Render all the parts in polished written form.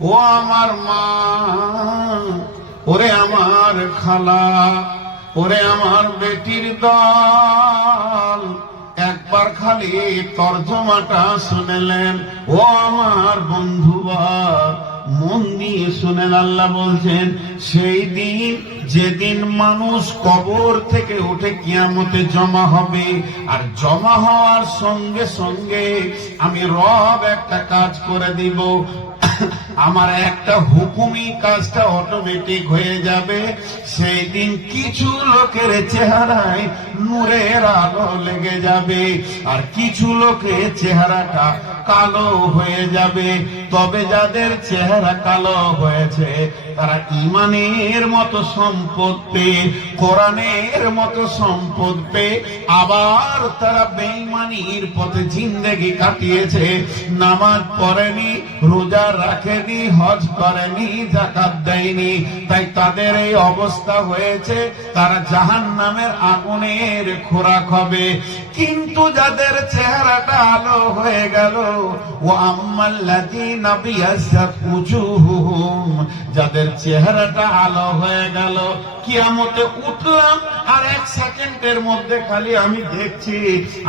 ও আমার মা, ওরে আমার খালা, ওরে আমার বেটির দল, একবার খালি তর্জমাটা শুনেলেন। ও আমার বন্ধুরা, মন দিয়ে শুনেন। আল্লাহ বলছেন, সেই দিন যেদিন মানুষ কবর থেকে উঠে কিয়ামতে জমা হবে, আর জমা হওয়ার সঙ্গে সঙ্গে আমি রব একটা কাজ করে দিব। আমার একটা হুকুমি কাজটা অটোমেটিক হয়ে যাবে। সেই দিন কিছু লোকের চেহারায় নূরের আলো লেগে যাবে, আর কিছু লোকের চেহারাটা কালো হয়ে যাবে। তবে যাদের চেহারা কালো হয়েছে তারা ইমানের মতো সম্পদ পেয়ে, কোরআনের মতো সম্পদ পেয়ে, আবার তারা বেঈমানির পথে জিন্দেগি কাটিয়েছে। নামাজ পড়েনি, রোজা রাখেনি, হজ করেনি, যাকাত দেয়নি, তাই তাদের এই অবস্থা হয়েছে। তারা জাহান্নামের আগুনের খোরাক হবে। কিন্তু যাদের চেহারাটা আলো হয়ে গেল, ও আম্মাল্লাযীনা বিয়াজ্জাত উজুহুহুম, যাদের চেহারাটা আলো হয়ে গেল, কিয়ামতে উঠলাম আর 1 সেকেন্ডের মধ্যে খালি আমি দেখছি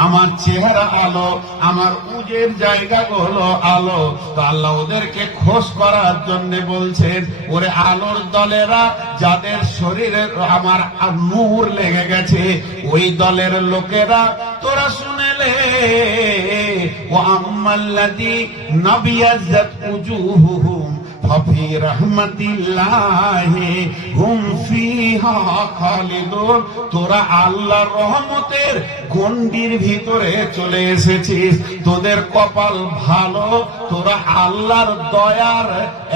আমার চেহারা আলো, আমার উজের জায়গাগুলো আলো। তো আল্লাহ ওদেরকে খোঁজ করার জন্য বলছেন, ওরে আলোর দলেরা, যাদের শরীরে আমার নূর লেগে গেছে, ওই দলের লোকেরা তোরা শুনেলে, ও আম্মাল্লাযীনা বিয়াজ্জাত উজুহুহুম ফাফি রাহমাতিল্লাহি হুম ফিহা খালিদুন, তোরা আল্লাহর রহমতের গণ্ডির ভিতরে চলে এসেছিস। তোদের কপাল ভালো, তোরা আল্লাহর দয়ার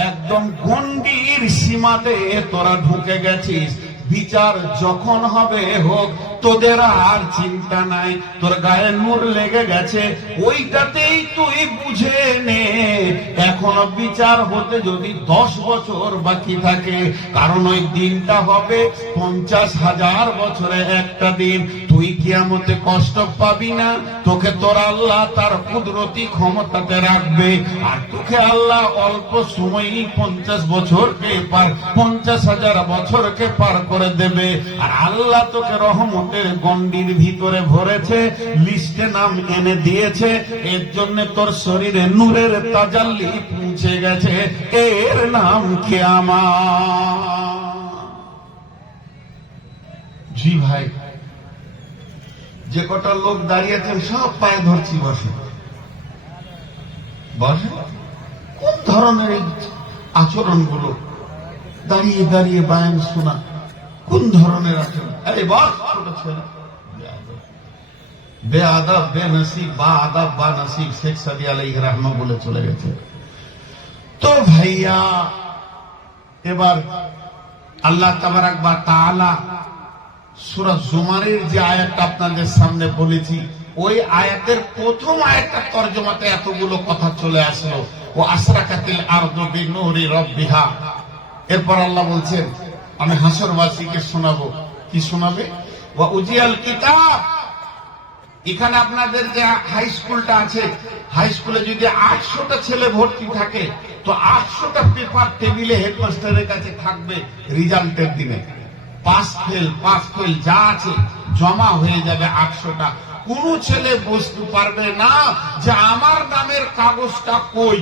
একদম গণ্ডির সীমাতে তোরা ঢুকে গেছিস। বিচার যখন হবে হোক, তোদের আর চিন্তা নাই, তোর গায়ে নূর লেগে গেছে, ওইটাতেই তুই বুঝে নে। এখনো বিচার হতে যদি 10 বছর বাকি থাকে, কারণ ওই দিনটা হবে 50,000 বছরে একটা দিন। তুই কিয়ামতে কষ্ট পাবি না, তোকে তোর আল্লাহ তার কুদরতি ক্ষমতাতে রাখবে, আর তোকে আল্লাহ অল্প সময়ই 50 বছরকে পার 50,000 বছরকে পার করে দেবে। আর আল্লাহ তোকে রহমতের গণ্ডির ভিতরে ভরেছে, লিস্টে নাম এনে দিয়েছে। এর জন্য তোর শরীরে নূরের তাজাল্লি পৌঁছে গেছে, এর নাম কিয়ামত। জি ভাই, যে কটা লোক দাঁড়িয়েছেন সব পায়ে ধরছি, বসে বসে। কোন ধরনের এই আচরণগুলো, দাঁড়িয়ে দাঁড়িয়ে বায়ান শোনা, কোন ধরনের আচরণ? আরে বস, ছোট ছেলে, বেআদব, বেনসিব, বা আদব বা নসিব, শেখ সাদি আলাইহি রাহমা বলে চলে গেছে। তো ভাইয়া, এবার আল্লাহ তাবারাক ওয়া তাআলা সূরা জুমারের যে আয়াতটা আপনাদের সামনে বলেছি, ওই আয়াতের প্রথম আয়াতটা তরজমাতে এতগুলো কথা চলে আসলো, ও আসরাকাতিল আরদু বিনূরি রাব্বিহা। এরপর আল্লাহ বলছেন, আমি হাসরবাসীকে শোনাবো। কি শোনাবে? ওয়া উজিয়াল কিতাব। এখানে আপনাদের যে হাই স্কুলটা আছে, হাই স্কুলে যদি 800টা ছেলে ভর্তি থাকে, তো 800টা পেপার টেবিলে হেডমাস্টারের কাছে থাকবে। রেজাল্টের দিনে পাস ফেল যা আছে জমা হয়ে যাবে 800টা। কোন ছেলে বুঝতে পারবে না যে আমার নামের কাগজটা কই,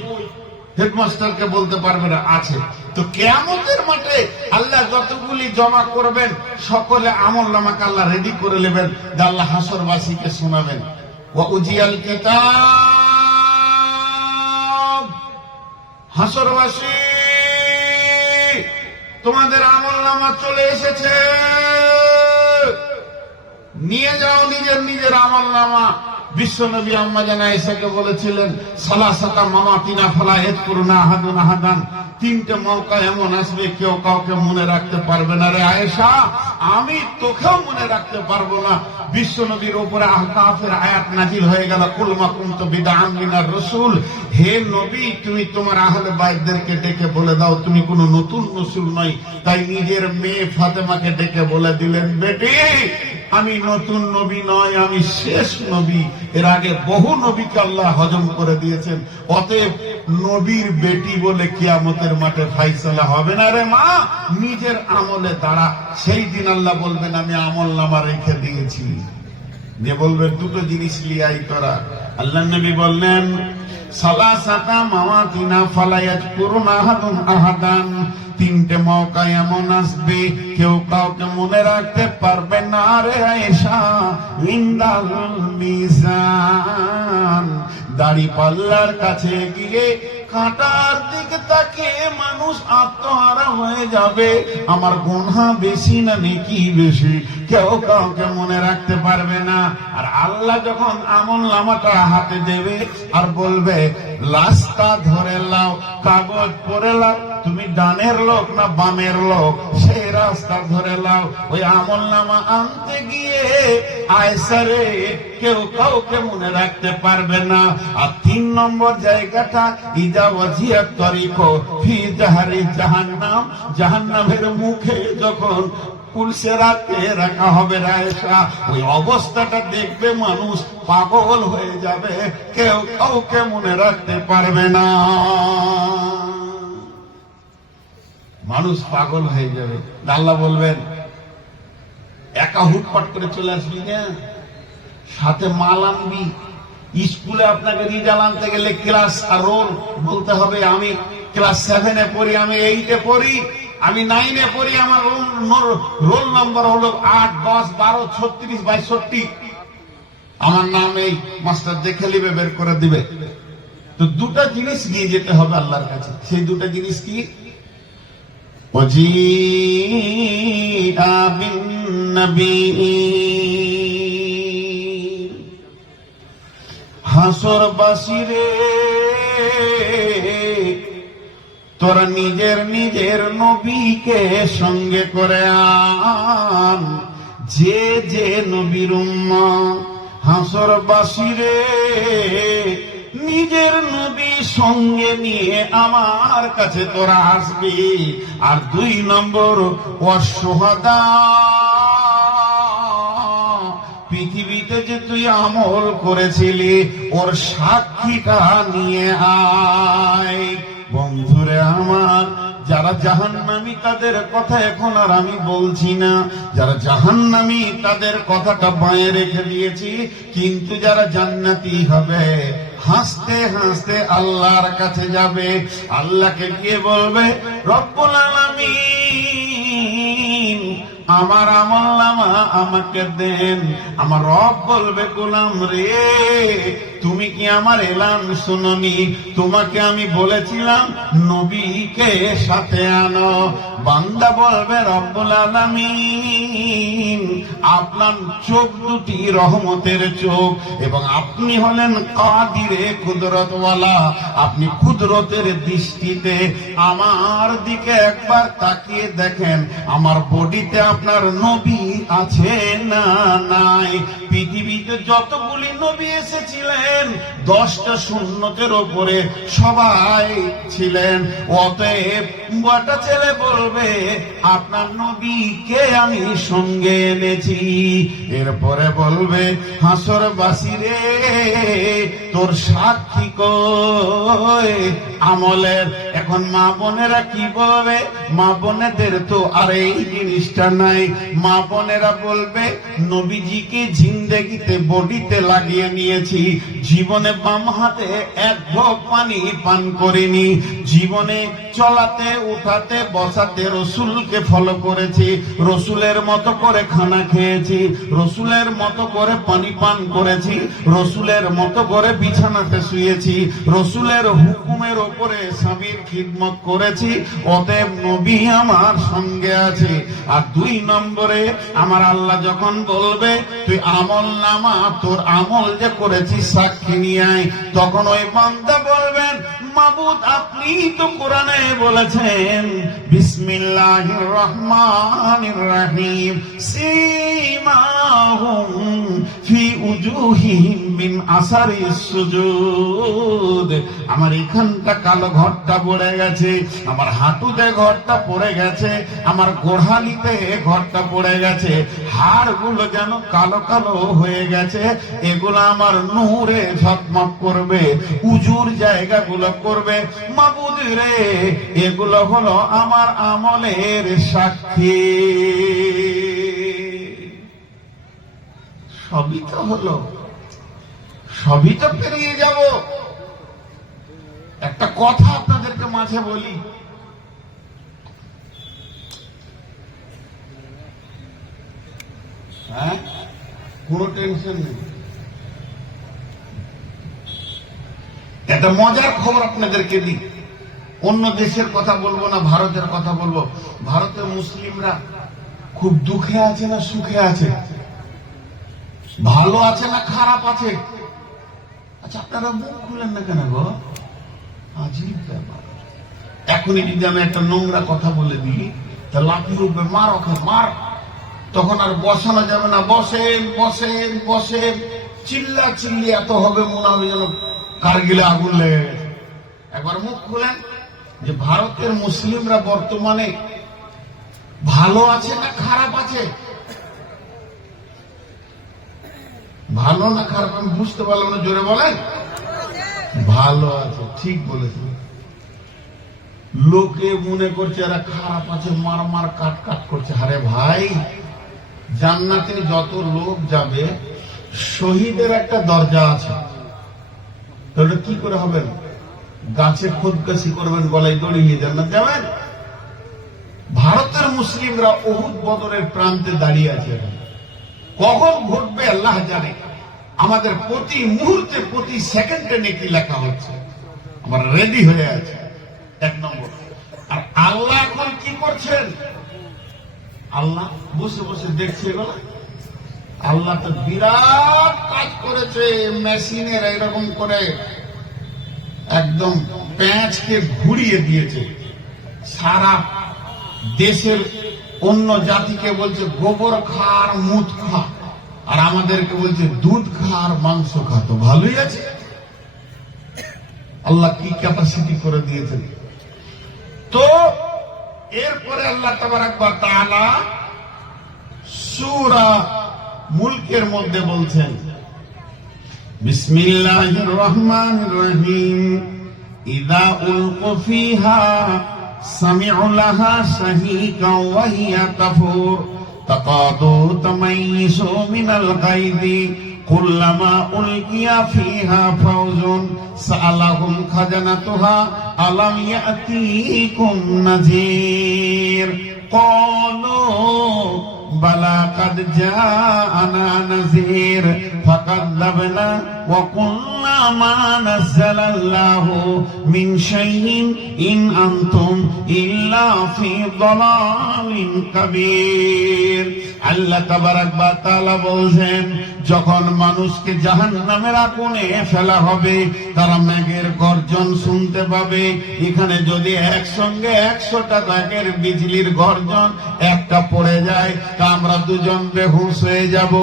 হেডমাস্টারকে বলতে পারবে না আছে। তো কিয়ামতের মাঠে আল্লাহ যতগুলি জমা করবেন, সকলে আমলনামাকে আল্লাহ রেডি করে নেবেন, আল্লাহ হাসরবাসীকে শোনাবেন। ওয়া উজিয়াল কিতাব, হাসরবাসী তোমাদের আমলনামা চলে এসেছে, নিয়ে যাও নিজের নিজের আমলনামা। বিশ্বনবী আম্মা জান আয়েশাকে বলেছিলেন, সালাসাতা মামাতিনা ফালা ইয়াযকুরুনা আহাদুন আহাদান, 3টে মৌকা এমন আসবে কেউ কাউকে মনে রাখতে পারবে না। রে আয়েশা, আমি তোকেও মনে রাখতে পারবো না। বিশ্বনবীর উপরে আহকাফের আয়াত নাজিল হয়ে গেল, কুল মা কুনতু বিদআন মিনার রাসূল। হে নবী, তুমি তোমার আহলে বাইতদেরকে ডেকে বলে দাও তুমি কোনো নতুন রাসূল নয়। তাই নিজের মেয়ে ফাতেমাকে ডেকে বলে দিলেন, বেটি আমি নতুন নবী নয়, আমি শেষ নবী। এর আগে বহু নবীকে আল্লাহ হজম করে দিয়েছেন। অতএব নবীর বেটি বলে কিয়ামতের মাঠে ফাইসালা হবে না রে মা, নিজের আমলে দাঁড়া। সেই দিন আল্লাহ বলবেন আমি আমল নামা রেখে দিয়েছি। যে বলবেন দুটো জিনিস লিয়াই তোরা। আল্লাহ নবী বললেন সালাসাতা মাওয়াতিনা ফালায়াত কুরুনা আহাদুন আহাদান, তিনটে মৌকা এমন আসবে কেউ কাউকে মনে রাখতে পারবে না রে আয়েশা। ইনদাল মিজান, দাড়ি পাল্লার কাছে গিয়ে কাঁটার দিকে তাকিয়ে মানুষ আত্মহারা হয়ে যাবে। আমার গুনাহ বেশি না নেকি বেশি, কেউ কাউকে মনে রাখতে পারবে না। আর আল্লাহ যখন আমল নামাটা হাতে দেবে আর বলবে রাস্তা ধরে লাও, কাগজ পড়ে লাও, তুমি ডানের লোক না বামের লোক, সেই রাস্তা ধরে লাও। ওই আমল নামা আনতে গিয়ে আয়েশা রে কেউ কাউকে মনে রাখতে পারবে না। আর 3 নম্বর জায়গাটা ইজা ওয়াজিয়াত তরিকো ফি জাহারি জাহান্নাম, জাহান্নামের মুখে যখন পুলিশে রাখা হবে আয়েশা, ওই অবস্থাটা দেখবে মানুষ পাগল হয়ে যাবে, কেউ কাউকে মনে রাখতে পারবে না। মানুষ পাগল হয়ে যাবে। আল্লাহ বলবেন একা হুটপাট করে চলে আসবি না, সাথে মাল আনবি। স্কুলে আপনাকে রেজাল্ট আনতে গেলে ক্লাস আর রোল বলতে হবে। আমি ক্লাস 7-এ পড়ি, আমি 8-এ পড়ি, আমি 9-এ পড়ি, আমার রোল নম্বর হলো 8, 10, 12, 36, 62। আমার নাম এই মাস্টার দেখে নিবে, বের করে দিবে। তো দুটা জিনিস নিয়ে যেতে হবে আল্লাহর কাছে। সেই দুটা জিনিস কি? ওয়াজিআ বিন নবিয়্যিন, হাসরবাসী রে তোরা নিজের নিজের নবীকে সঙ্গে করে আন। যে যে নবীর উম্মত হাসরবাসী রে নিজের নবী সঙ্গে নিয়ে আমার কাছে তোরা আসবি। আর 2 নম্বর ওয়াশুহাদা, পৃথিবীতে যে তুই আমল করেছিলি ওর সাক্ষীটা নিয়ে আয়। বন্ধুরে আমার, যারা জাহান্নামী তাদের কথা এখন আর আমি বলছি না। যারা জাহান্নামী তাদের কথাটা বাঁয়ে রেখে দিয়েছি। কিন্তু যারা জান্নাতি হবে হাসতে হাসতে আল্লাহর কাছে যাবে। আল্লাহকে গিয়ে বলবে রব্বুল আলামিন আমার আমলনামা আমাকে দেন। আমার রব বলবে গোলাম রে তুমি কি আমার এলান শুনোনি? তোমাকে আমি বলেছিলাম নবীকে সাথে আনো। বান্দা বলবে রব্বুল আলামিন আপনার চোখ দুটি রহমতের চোখ এবং আপনি হলেন কাদিরে কুদরতওয়ালা। আপনি কুদরতের দৃষ্টিতে আমার দিকে একবার তাকিয়ে দেখেন আমার বডিতে আপনার নবী আছে না নাই? পৃথিবীতে যতগুলি নবী এসেছিলেন 10টা সুন্নতের ওপরে সবাই ছিলেন। অতএব বড়টা ছেলে বলবে আপনার নবীকে আমি সঙ্গে এনেছি। এরপরে বলবে হাসরবাসী রে তোর সাক্ষী কই আমলের? এখন মা বোনেরা কি বলবে? মা বোনেদের তো আর এই জিনিসটা নাই। মা বোনেরা বলবে নবীজিকে জিন্দেগিতে বডিতে লাগিয়ে নিয়েছি, জীবনে বাম হাতে এক ঢোক পানি পান করিনি, জীবনে চলাতে উঠাতে বসাতে রসুলকে ফলো করেছি, রসুলের মতো করে খানা খেয়েছি, রসুলের মতো করে পানি পান করেছি, রসুলের মতো করে বিছানাতে শুয়েছি, রসুলের হুকুমের ওপরে স্বামীর খিদমত করেছি। অতএব নবী আমার সঙ্গে আছে। আর 2 নম্বরে আমার আল্লাহ যখন বলবে তুই আমল নামা তোর আমল যে করেছিস সাক্ষী নিয়ে আয়, তখন ওই বান্দা বলবেন মাবুদ আপনি তো কোরআনে বলেছেন বিসমিল্লাহির রহমানির রহিম সিমাহুম ফি উজুহিহিম মিন আসারিস সুজুদ। আমার এখানটা কালো ঘরটা পড়ে গেছে, আমার হাঁটুতে ঘরটা পড়ে গেছে, আমার গোড়ালিতে ঘরটা পড়ে গেছে, হাড়গুলো যেন কালো কালো হয়ে গেছে। এগুলো আমার নূরে ঝকমক করবে, উজুর জায়গাগুলো করবে। মাবুদ রে, এগুলো হলো আমার আমলের সাক্ষী। সবই তো হলো, সবই তো পেরিয়ে যাব। একটা কথা আপনাদেরকে মাঝে বলি, হ্যাঁ, কোনো টেনশন নেই। একটা মজার খবর আপনাদেরকে দিই। অন্য দেশের কথা বলবো না, ভারতের কথা বলবো। ভারতের মুসলিমরা খুব দুঃখে আছে না সুখে আছে? ভালো আছে না খারাপ আছে? আচ্ছা, আপনারা মুখ খুলেন না কেন গো? আজীব ব্যাপার। এখনই যদি আমি একটা নোংরা কথা বলে দিই, তা লাফিয়ে উঠবে, মার ওকে মার। তখন আর বসানো যাবে না, বসেন বসেন বসেন, চিল্লা চিল্লি এত হবে মনে হবে যেন কারগিলে আগুন লেগে গেছে। একবার মুখ খুলেন যে ভারতের মুসলিমরা বর্তমানে ভালো আছে না খারাপ আছে? ভালো না খারাপ আমি বুঝতে পারলাম না, জোরে বলেন। ভালো আছে, ঠিক বলেছেন। লোকে মনে করছে এরা খারাপ আছে, মার মার কাট কাট করছে। আরে ভাই, জান্নাতে যত লোক যাবে, শহীদের একটা দরজা আছে। তাহলে কি করে হবেন? গাছে খোদকাশি করবেন, গলায় দড়ি নিয়ে জান্নাত যাবেন? ভারতের মুসলিমরা উহুদ বদরের প্রান্তে দাঁড়িয়ে আছে। কখন ঘটবে আল্লাহ জানে। আমাদের প্রতি মুহূর্তে প্রতি সেকেন্ডে নেকি লেখা হচ্ছে, আমরা রেডি হয়ে আছে। এক নম্বর। আর আল্লাহ এখন কি করছেন? আল্লাহ বসে বসে দেখছে এগুলো। আল্লাহ তো বিরাট কাজ করেছে, মেশিনের এরকম করে একদম প্যাঁচকে ঘুরিয়ে দিয়েছে। সারা দেশের অন্য জাতিকে বলছে গোবর খা আর মুদ খা, আর আমাদেরকে বলছে দুধ খা আর মাংস খা। তো ভালোই আছে। আল্লাহ কি ক্যাপাসিটি করে দিয়েছেন। তো এরপরে আল্লাহ তাবারাক ওয়া তাআলা সূরা মুলকের মধ্যে বলছেন, বিসমিল্লাহির রহমানির রহিম, ইযা উলকু ফিহা সামি'ু লাহা শাহীকান ওয়া হিয়া তাফুর তাকাদু তামাইয়িজু মিনাল গায়দি কুল্লামা উলকিয়া ফিহা ফাওজুন সাআলাহুম খাজানাতুহা আলাম ইয়াতিকুম নাযীর ক্বালু বালা কাদ জাআনা নাযীর ফাকাযযাবনা ওয়া কুল্না মা নাযালাল্লাহু মিন শাইইন ইন আনতুম ইল্লা ফি দালালিন কাবীর। আল্লাহ তাবারাক ওয়া তাআলা বলছেন, যখন মানুষকে জাহান্নামের আগুনে ফেলা হবে, তারা মেঘের গর্জন শুনতে পাবে। এখানে যদি একসঙ্গে 100টা মেঘের বিজলির গর্জন একটা পড়ে যায়, তা আমরা দুজন বেহুশ হয়ে যাব।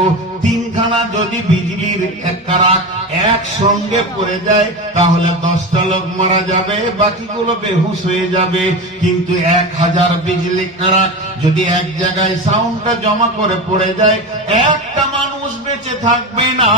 3খানা যদি বিজলির কারাক একসঙ্গে পড়ে যায়, তাহলে 10টা লোক মারা যাবে, বাকিগুলো বেহুশ হয়ে যাবে। কিন্তু 1000 বিজলি কারাক যদি এক জায়গায় সাউন্ডটা জমা করে পড়ে যায়, একটা মানুষ বেঁচে থাকবে না।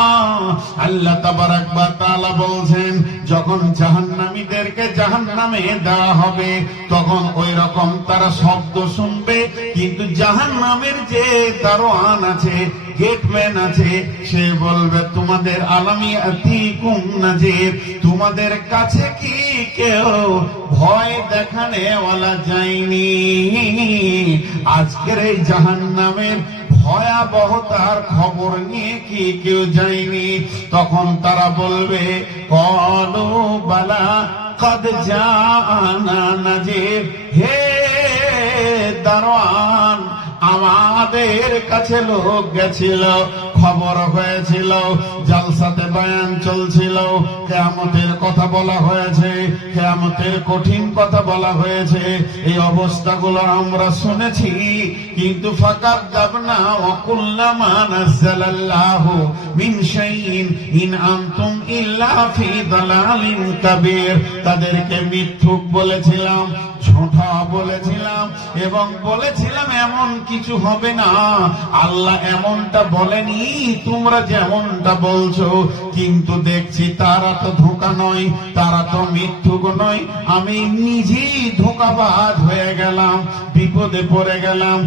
আল্লাহ তাবারাক ওয়া তাআলা বলছেন, যখন জাহান্নামীদেরকে জাহান্নামে দেওয়া হবে, তখন ওই রকম তারা শব্দ শুনবে, কিন্তু জাহান্নামের যে দারোয়ান আছে, গেটম্যান আছে, সে বলবে, তোমাদের আলামি আতিকুম নাযীর, তোমাদের কাছে কি কেউ ভয় দেখানেওয়ালা যায়নি? আজকের এই জাহান্নামের ভয়াবহতার খবর নিয়ে কি কেউ যায়নি? তখন তারা বলবে, ক্বালু বালা কাদ জাআনা নাযীর, হে দারোয়ান, আমাদের কাছে লোক গেছিল খবর হয়েছিল, জালসাতে বয়ান চলছিল, কিয়ামতের কথা বলা হয়েছে, কিয়ামতের কঠিন কথা বলা হয়েছে। এই অবস্থাগুলো আমরা শুনেছি, কিন্তু ফাকাযাবনা ওয়া কুল্লা মা নাযালাল্লাহু মিন শাইইন ইন আনতুম ইল্লা ফি দালালিন কাবীর। তাদেরকে মিথ্যুক বলেছিলাম, ঝুঠা বলেছিলাম, এবং বলেছিলাম এমন কিছু হবে না। আল্লাহ এমনটা বলেনি, তোমরা যেমনটা বলছো। কিন্তু দেখছি তারা তো ধোঁকা নয়, তারা তো মিথ্যুক নয়, আমি নিজেই ধোঁকাবাজ হয়ে গেলাম, বিপদে পড়ে গেলাম।